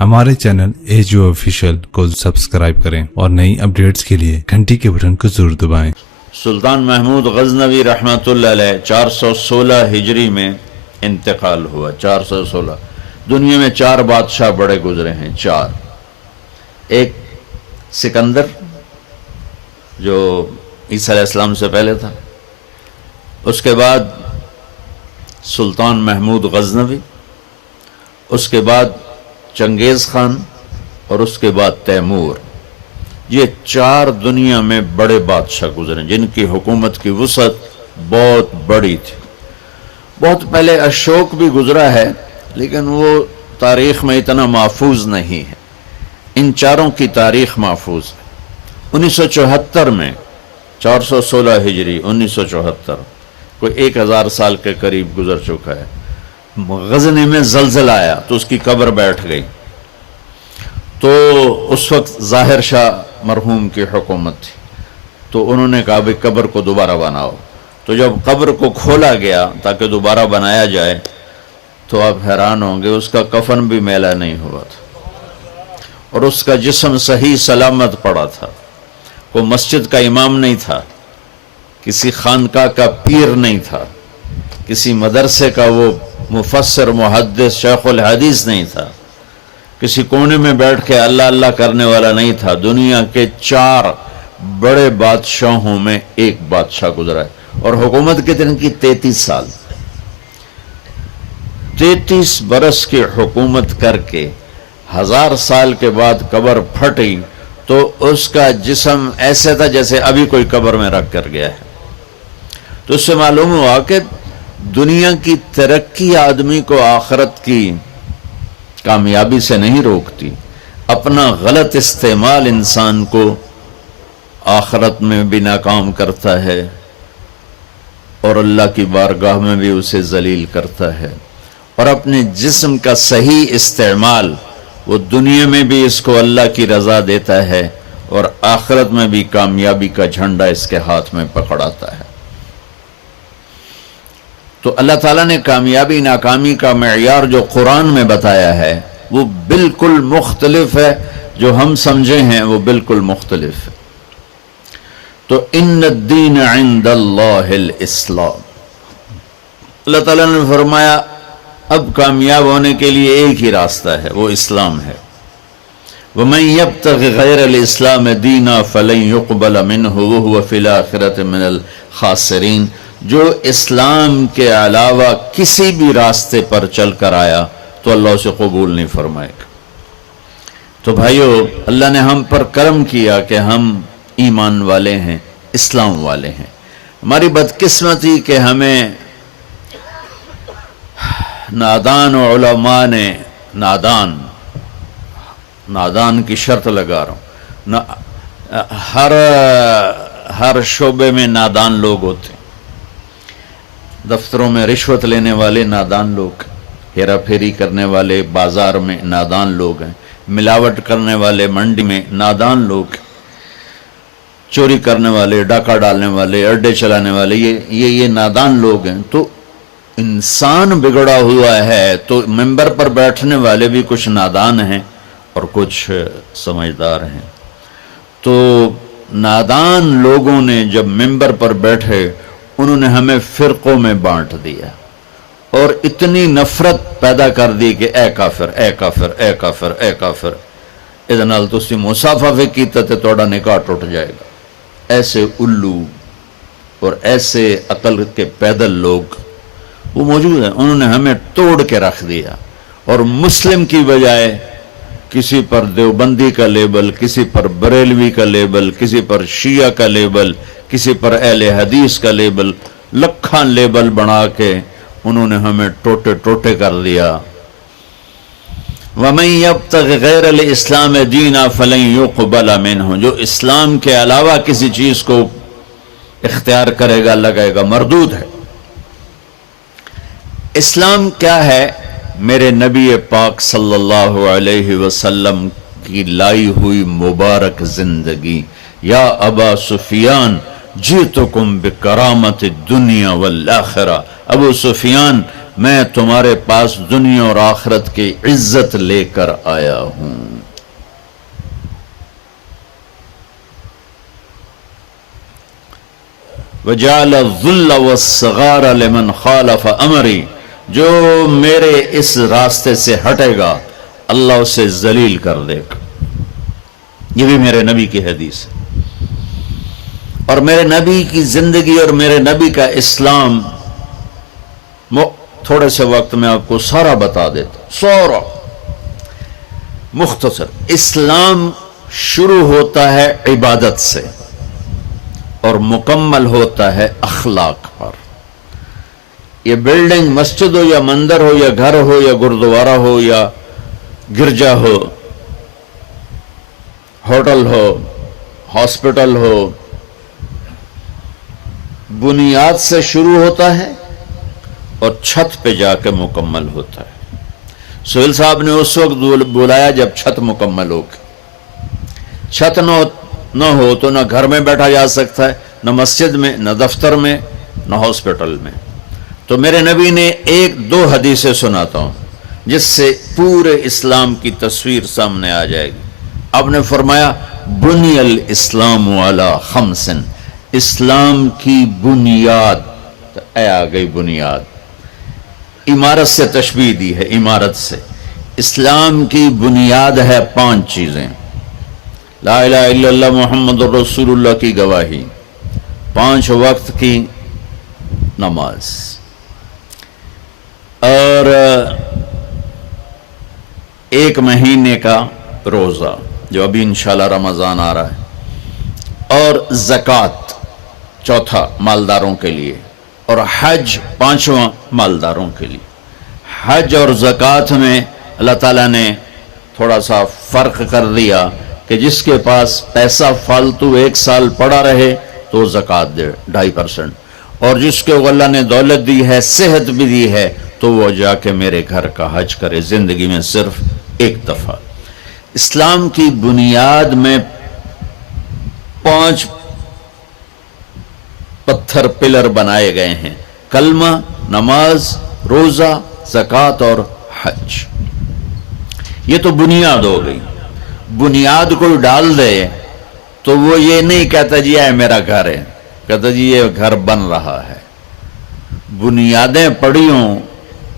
हमारे channel edu official को subscribe करें और नई अपडेट्स के लिए घंटी के बटन को जरूर दबाएं। सुल्तान महमूद गजनवी रहमतुल्लाह अलैह 416 हिजरी में इंतकाल हुआ। 416। दुनिया में 4 बादशाह बड़े गुजरे हैं, 4। एक सिकंदर जो ईसा अलैहिस्सलाम से पहले था, उसके बाद सुल्तान महमूद गजनवी, उसके बाद चंगेज़ खान और उसके बाद तैमूर। ये 4 दुनिया में बड़े बादशाह गुजरे जिनकी हुकूमत की वसअत बहुत बड़ी थी। बहुत पहले अशोक भी गुजरा है, लेकिन वो तारीख़ में इतना महफूज नहीं है। इन चारों की तारीख़ महफूज है। 1974 में 416 हिजरी 1974 कोई 1000 साल के करीब गुजर चुका है। गजनी में ज़लज़ला आया तो उसकी कब्र बैठ गई। तो उस वक्त ज़ाहिर शाह मरहूम की हुकूमत थी, तो उन्होंने कहा भाई कब्र को दोबारा बनाओ। तो जब कब्र को खोला गया ताकि दोबारा बनाया जाए, तो आप हैरान होंगे, उसका कफन भी मैला नहीं हुआ था और उसका जिस्म सही सलामत पड़ा था। कोई मस्जिद का इमाम नहीं था, किसी खानका का पीर नहीं था, किसी मदरसे का वो मुफस्सिर मुहद्दिस शेखुल हदीस नहीं था, किसी कोने में बैठ के अल्लाह अल्लाह करने वाला नहीं था। दुनिया के 4 बड़े बादशाहों में एक बादशाह गुजरा है। और हुकूमत कितने की? 33 साल। 33 बरस की हुकूमत करके 1000 साल के बाद कब्र फटी तो उसका जिस्म ऐसे था जैसे अभी कोई कब्र में रख कर गया है। तो उससे मालूम हुआ कि दुनिया की तरक्की आदमी को आखिरत की कामयाबी से नहीं रोकती, अपना गलत इस्तेमाल इंसान को आखिरत में भी नाकाम करता है और अल्लाह की बारगाह में भी उसे जलील करता है। और अपने जिस्म का सही इस्तेमाल वो दुनिया में भी इसको अल्लाह की रज़ा देता है और आखिरत में भी कामयाबी का झंडा इसके हाथ में पकड़ाता है। तो अल्लाह ताला ने कामयाबी नाकामी का मेयार जो कुरान में बताया है वो बिल्कुल मुख्तलिफ है। जो हम समझे हैं वो बिल्कुल मुख्तलिफ है। तो इन्नद्दीन इंदल्लाहिल इस्लाम, अल्लाह ताला ने फरमाया अब कामयाब होने के लिए एक ही रास्ता है, वो इस्लाम है। वमन यब्तगि गैरल इस्लाम दीना फलन युक़बल मिन्हु वहुव फिल आखिरति मिनल खासिरीन। जो इस्लाम के अलावा किसी भी रास्ते पर चल कर आया तो अल्लाह उसे कबूल नहीं फरमाएगा। तो भाइयों, अल्लाह ने हम पर करम किया कि हम ईमान वाले हैं, इस्लाम वाले हैं। हमारी बदकिस्मती कि हमें नादान उलमा ने नादान की शर्त लगा रहा हूँ, हर शोबे में नादान लोग होते हैं। दफ्तरों में रिश्वत लेने वाले नादान लोग, हेरा फेरी करने वाले बाजार में नादान लोग हैं, मिलावट करने वाले मंडी में नादान लोग, चोरी करने वाले, डाका डालने वाले, अड्डे चलाने वाले, ये नादान लोग हैं। तो इंसान बिगड़ा हुआ है तो मिंबर पर बैठने वाले भी कुछ नादान हैं और कुछ समझदार हैं। तो नादान लोगों ने जब मिंबर पर बैठे उन्होंने हमें फिरकों में बांट दिया और इतनी नफरत पैदा कर दी कि ए काफिर, ए काफिर, ए काफिर, ए काफिर। इहदे नाल तुसीं मुसाफा भी कीता ते तुहाडा निकाह टुट जाएगा। ऐसे उल्लू और ऐसे अकल के पैदल लोग वो मौजूद हैं। उन्होंने हमें तोड़ के रख दिया और मुस्लिम की बजाय किसी पर देवबंदी का लेबल, किसी पर बरेलवी का लेबल, किसी पर शिया का लेबल, किसी पर अहले हदीस का लेबल, लखान लेबल बना के उन्होंने हमें टोटे टोटे कर दिया। वमन यब्तगि गैरल इस्लाम दीना फलन युक़बल मिन्हु। जो इस्लाम के अलावा किसी चीज को इख्तियार करेगा, लगाएगा, मरदूद है। इस्लाम क्या है? मेरे नबी पाक सल्लल्लाहु अलैहि वसल्लम की लाई हुई मुबारक जिंदगी। या अबा सुफियान जितुकुम बिकरामत दुनिया वल आखिरा। अबू सुफियान, میں تمہارے پاس دنیا اور آخرت کی عزت لے کر آیا ہوں۔ وَجَعَلَ الذُّلَّ وَالصِّغَارَ لِمَنْ خَالَفَ أَمْرِي، جو میرے اس راستے سے ہٹے گا اللہ اسے ذلیل کر دے گا۔ یہ بھی میرے نبی کی حدیث ہے، اور میرے نبی کی زندگی اور میرے نبی کا اسلام تھوڑے سے وقت میں آپ کو سارا بتا دیتا ہوں، سارا مختصر۔ اسلام شروع ہوتا ہے عبادت سے اور مکمل ہوتا ہے اخلاق پر۔ یہ بلڈنگ مسجد ہو یا مندر ہو یا گھر ہو یا گردوارہ ہو یا گرجا ہو، ہوٹل ہو، ہاسپٹل ہو، بنیاد سے شروع ہوتا ہے اور چھت پہ جا کے مکمل ہوتا ہے۔ سہیل صاحب نے اس وقت بلایا جب چھت مکمل ہو گئی۔ چھت نہ ہو تو نہ گھر میں بیٹھا جا سکتا ہے، نہ مسجد میں، نہ دفتر میں، نہ ہاسپٹل میں۔ تو میرے نبی نے ایک دو حدیثیں سناتا ہوں جس سے پورے اسلام کی تصویر سامنے آ جائے گی۔ آپ نے فرمایا بنی الاسلام علی خمس، اسلام کی بنیاد، اے آ گئی بنیاد، عمارت سے تشبیہ دی ہے، عمارت سے۔ اسلام کی بنیاد ہے 5 چیزیں: لا الہ الا اللہ محمد رسول اللہ کی گواہی، 5 وقت کی نماز، اور 1 مہینے کا روزہ جو ابھی انشاءاللہ رمضان آ رہا ہے، اور زکوٰۃ 4 مالداروں کے لیے، اور حج 5واں مالداروں کے لیے۔ حج اور زکوٰۃ میں اللہ تعالیٰ نے تھوڑا سا فرق کر دیا کہ جس کے پاس پیسہ فالتو 1 سال پڑا رہے تو زکوٰۃ دے 2.5%، اور جس کے اللہ نے دولت دی ہے، صحت بھی دی ہے، تو وہ جا کے میرے گھر کا حج کرے زندگی میں صرف 1 دفعہ۔ اسلام کی بنیاد میں 5 پتھر پلر بنائے گئے ہیں: کلمہ، نماز، روزہ، زکوٰۃ اور حج۔ یہ تو بنیاد ہو گئی۔ بنیاد کوئی ڈال دے تو وہ یہ نہیں کہتا جی یہ میرا گھر ہے، کہتا جی یہ گھر بن رہا ہے۔ بنیادیں پڑی ہوں،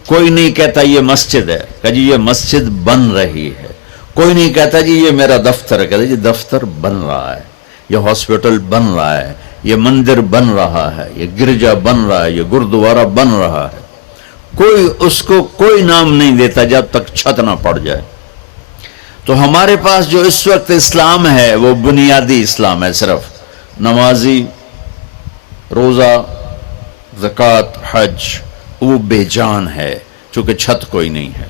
کوئی نہیں کہتا یہ مسجد ہے، کہ جی یہ مسجد بن رہی ہے۔ کوئی نہیں کہتا جی یہ میرا دفتر ہے، کہتا جی دفتر بن رہا ہے، یہ ہاسپٹل بن رہا ہے، یہ مندر بن رہا ہے، یہ گرجا بن رہا ہے، یہ گردوارہ بن رہا ہے۔ کوئی اس کو کوئی نام نہیں دیتا جب تک چھت نہ پڑ جائے۔ تو ہمارے پاس جو اس وقت اسلام ہے وہ بنیادی اسلام ہے، صرف نمازی، روزہ، زکوٰۃ، حج، وہ بے جان ہے چونکہ چھت کوئی نہیں ہے۔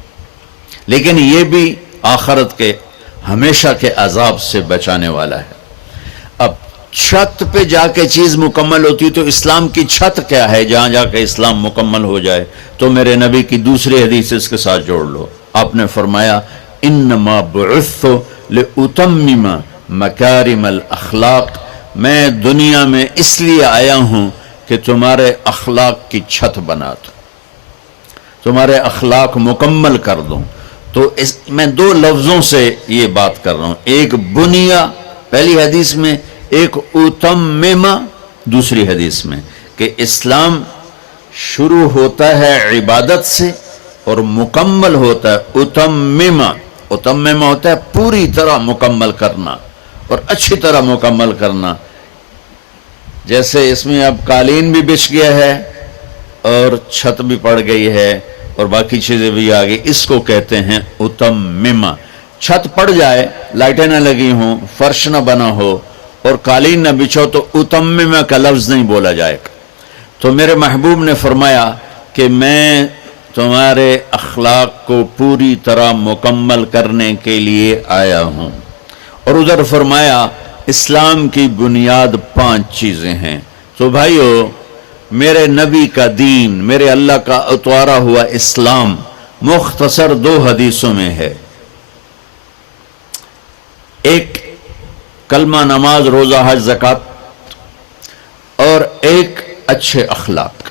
لیکن یہ بھی آخرت کے ہمیشہ کے عذاب سے بچانے والا ہے۔ اب چھت پہ جا کے چیز مکمل ہوتی تو اسلام کی چھت کیا ہے جہاں جا کے اسلام مکمل ہو جائے؟ تو میرے نبی کی دوسری حدیث اس کے ساتھ جوڑ لو۔ آپ نے فرمایا انما بعثت لاتمم مکارم الاخلاق، میں دنیا میں اس لیے آیا ہوں کہ تمہارے اخلاق کی چھت بنا دوں، تمہارے اخلاق مکمل کر دوں۔ تو میں 2 لفظوں سے یہ بات کر رہا ہوں، ایک بنیا پہلی حدیث میں، ایک اتممہ دوسری حدیث میں، کہ اسلام شروع ہوتا ہے عبادت سے اور مکمل ہوتا ہے اتممہ۔ اتممہ ہوتا ہے پوری طرح مکمل کرنا اور اچھی طرح مکمل کرنا۔ جیسے اس میں اب قالین بھی بچھ گیا ہے اور چھت بھی پڑ گئی ہے اور باقی چیزیں بھی آ گئی، اس کو کہتے ہیں اتممہ۔ چھت پڑ جائے، لائٹیں نہ لگی ہوں، فرش نہ بنا ہو اور قالین نہ بچھو تو اتممہ کا لفظ نہیں بولا جائے گا۔ تو میرے محبوب نے فرمایا کہ میں تمہارے اخلاق کو پوری طرح مکمل کرنے کے لیے آیا ہوں۔ اور ادھر فرمایا اسلام کی بنیاد 5 چیزیں ہیں۔ تو بھائیو، میرے نبی کا دین، میرے اللہ کا اتوارا ہوا اسلام مختصر 2 حدیثوں میں ہے، ایک کلمہ، نماز، روزہ، حج، زکوٰۃ، اور ایک اچھے اخلاق۔